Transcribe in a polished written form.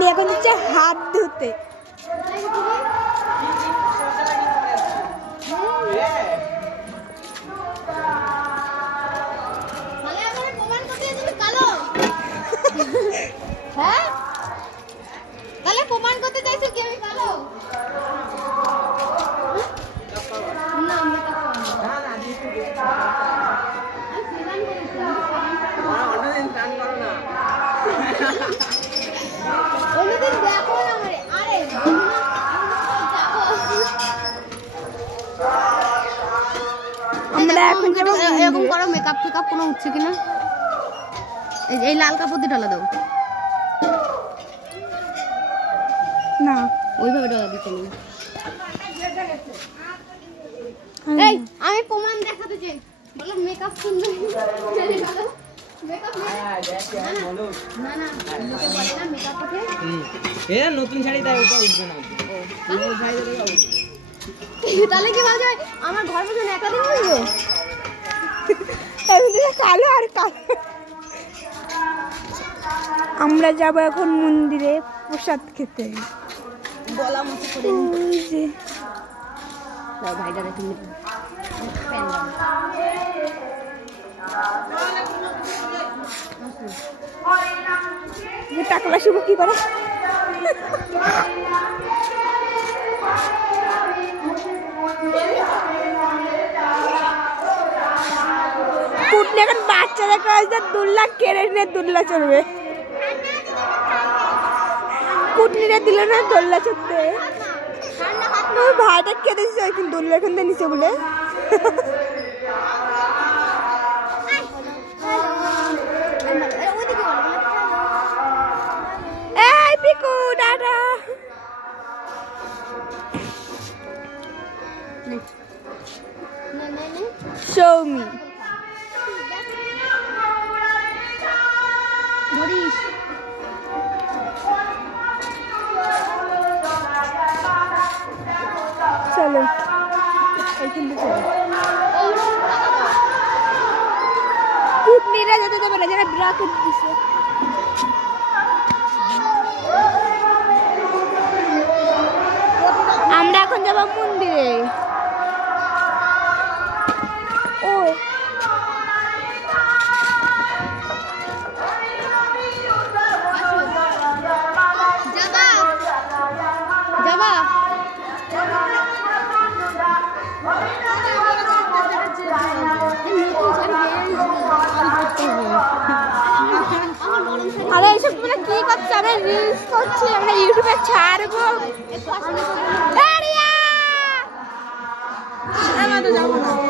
কুটনি এখন হচ্ছে হাত ধুতে। হ্যাঁ তাহলে প্রমাণ করতে চাইছো কি আমি কালো? না আমি আমরা এখন যাব এরকম করো মেকআপ টেকআপ কোনো উঠছে কিনা। এই লাল কাপড় দিয়ে ঢালা দাও না ওইভাবে ঢালা দিতে নেই। এই আমি প্রমাণ দেখাতে চাই বলো মেকআপ সুন্দর মেকআপ না না লোকে বলে না মেকআপ ওঠে এ নতুন শাড়ি তাই ওটা উঠবে না ও শাড়ি দেবে তাহলে কি বলছো আমার ঘর বসে একা দিন বলবো কালো আর কালো। আমরা যাব এখন মন্দিরে প্রসাদ খেতে। গলা মুছে করে দাও ভাইটা দেখুন টাকলা শুভ কি করে কুটনি এখন বাচ্চাদের কাছে দুল্লা কেড়ে নিয়ে দুল্লা চড়বে। কুটনিরা দিল না দোল্লা চড়তে। ভাইটা কেটে দিচ্ছে এখন দোল্লা এখান থেকে নিচে বলে। এই পিকু দাদা show me চলো এইখানে চলো। কুটনিরা যেতে দেবে না যারা ব্রাকেট দিছে। আমরা এখন যাব মন্দিরে। ও যাবা যাবা আরে এইসব তোমরা কি করছো? আমরা রিলস করছি, আমরা ইউটিউবে ছাড়বো। আমরা তো যাবো না।